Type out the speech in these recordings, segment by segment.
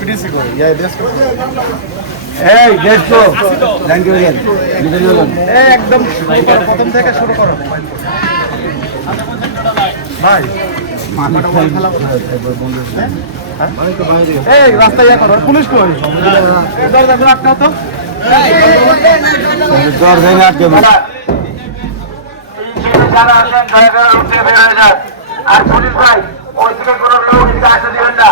ডিপিটিসি করে ইয়া দেশ করে এই দেশ তো থ্যাংক ইউ अगेन একদম প্রথম থেকে শুরু করো ভাই মাথাটা বল খেলা এই রাস্তা ইয়া করো পুলিশ কই দরজা রাখতে তো জ্বর ভেঙে আটকে যারা আসেন দয়া করে উঠে বের হয়ে যান আর পুলিশ ভাই ওই থেকে কোনো লোক কিন্তু আসতে দিবেন না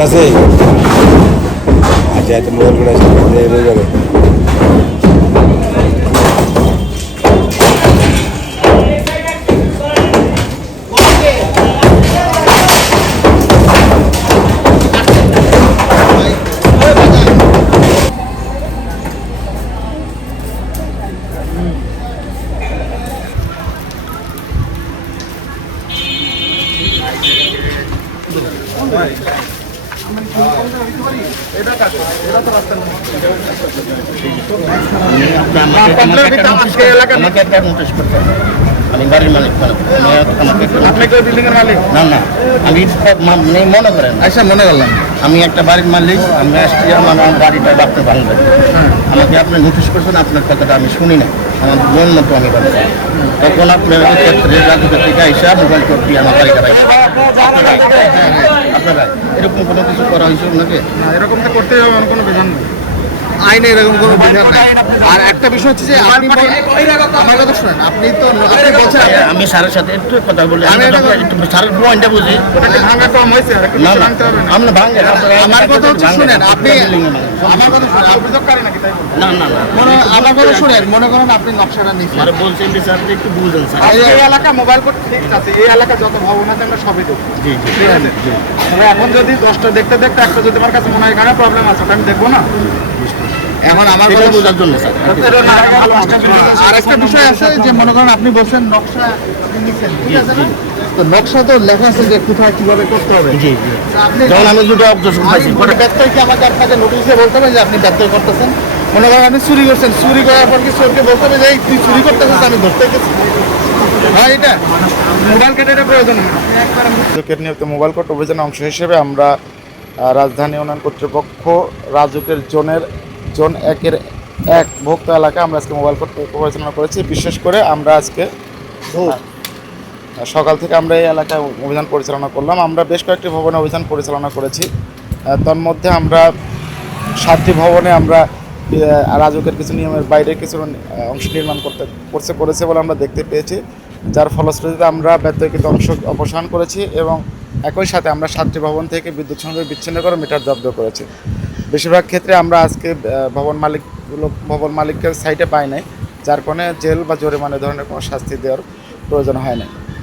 কাছে আচ্ছা এত মোবাইল করে রয়ে যাবে আমি বাড়ির মালিক আপনি কি বিল্ডিং এর মালিক না না আমি মনে করেন আচ্ছা মনে করলাম আমি একটা বাড়ির মালিক আমি আসছি আমার বাড়িটা বাপটা ভাঙবে আমাকে আপনি নোটিশ করছেন আপনার কথাটা আমি শুনি না আমার মন মতো আমি বলছি তখন আপনার ক্ষেত্রে রাজুকের থেকে এসে মোবাইল কোড দিয়ে আমার বাড়িটা রাখছি আপনারা এরকম কোনো কিছু করা হয়েছে ওনাকে না এরকম তো করতে হবে এমন কোনো বিধান নেই আইনে এরকম কোনো বিধান নাই আর একটা বিষয় হচ্ছে যে আপনি আমার কথা শুনেন আপনি তো আপনি বলছেন আমি স্যারের সাথে একটু কথা বলি আমি একটু স্যারের পয়েন্টটা বুঝি ওটাকে ভাঙা কম হয়েছে আর একটু না না ভাঙতে হবে না আপনি ভাঙেন আমার কথা হচ্ছে শুনেন আপনি আমার কথা শুনেন অভিযোগকারী নাকি তাই বলুন না না না আমার কথা শুনেন মনে করেন আপনি নকশাটা নিচ্ছেন আরে বলছেন যে স্যার একটু বুঝেন স্যার এই এলাকা মোবাইল কোড ঠিক আছে এই এলাকা যত ভবন আছে আমরা সবই দেবো জি জি ঠিক আছে তাহলে এখন যদি 10টা দেখতে দেখতে একটা যদি আমার কাছে মনে হয় এখানে প্রবলেম আছে আমি দেখবো না এখন আমার সেটা বোঝার জন্য স্যার আর একটা বিষয় আছে যে মনে করেন আপনি বলছেন নকশা আপনি নিচ্ছেন ঠিক আছে না তো নকশা তো লেখা আছে যে কোথায় কিভাবে করতে হবে জি জি আপনি যখন আমি দুটো অবজেকশন পাইছি পরে ব্যর্থ কি আমাকে আপনাকে নোটিশ দিয়ে বলতে হবে যে আপনি ব্যর্থ করতেছেন মনে করেন আপনি চুরি করছেন চুরি করার পর কি চোরকে বলতে হবে যে এই তুই চুরি করতেছিস আমি ধরতে গেছি হ্যাঁ এটা মোবাইল কেটে এটা প্রয়োজন নিয়মিত মোবাইল কোর্ট অভিযানের অংশ হিসেবে আমরা রাজধানী উন্নয়ন কর্তৃপক্ষ রাজুকের জোন 1 ভুক্ত এলাকা আমরা আজকে মোবাইল কোর্ট পরিচালনা করেছি বিশেষ করে আমরা আজকে সকাল থেকে আমরা এই এলাকায় অভিযান পরিচালনা করলাম আমরা বেশ কয়েকটি ভবনে অভিযান পরিচালনা করেছি তন্মধ্যে আমরা 7টি ভবনে আমরা রাজুকের কিছু নিয়মের বাইরে কিছু অংশ নির্মাণ করেছে বলে আমরা দেখতে পেয়েছি যার ফলশ্রুতিতে আমরা ব্যত্যয়কৃত অংশ অপসারণ করেছি এবং একই সাথে আমরা 7টি ভবন থেকে বিদ্যুৎ সংযোগ বিচ্ছিন্ন করে মিটার জব্দ করেছি বেশিরভাগ ক্ষেত্রে আমরা আজকে ভবন মালিকের সাইটে পাই নাই যার কারণে জেল বা জরিমানা ধরনের কোনো শাস্তি দেওয়ার প্রয়োজন হয় না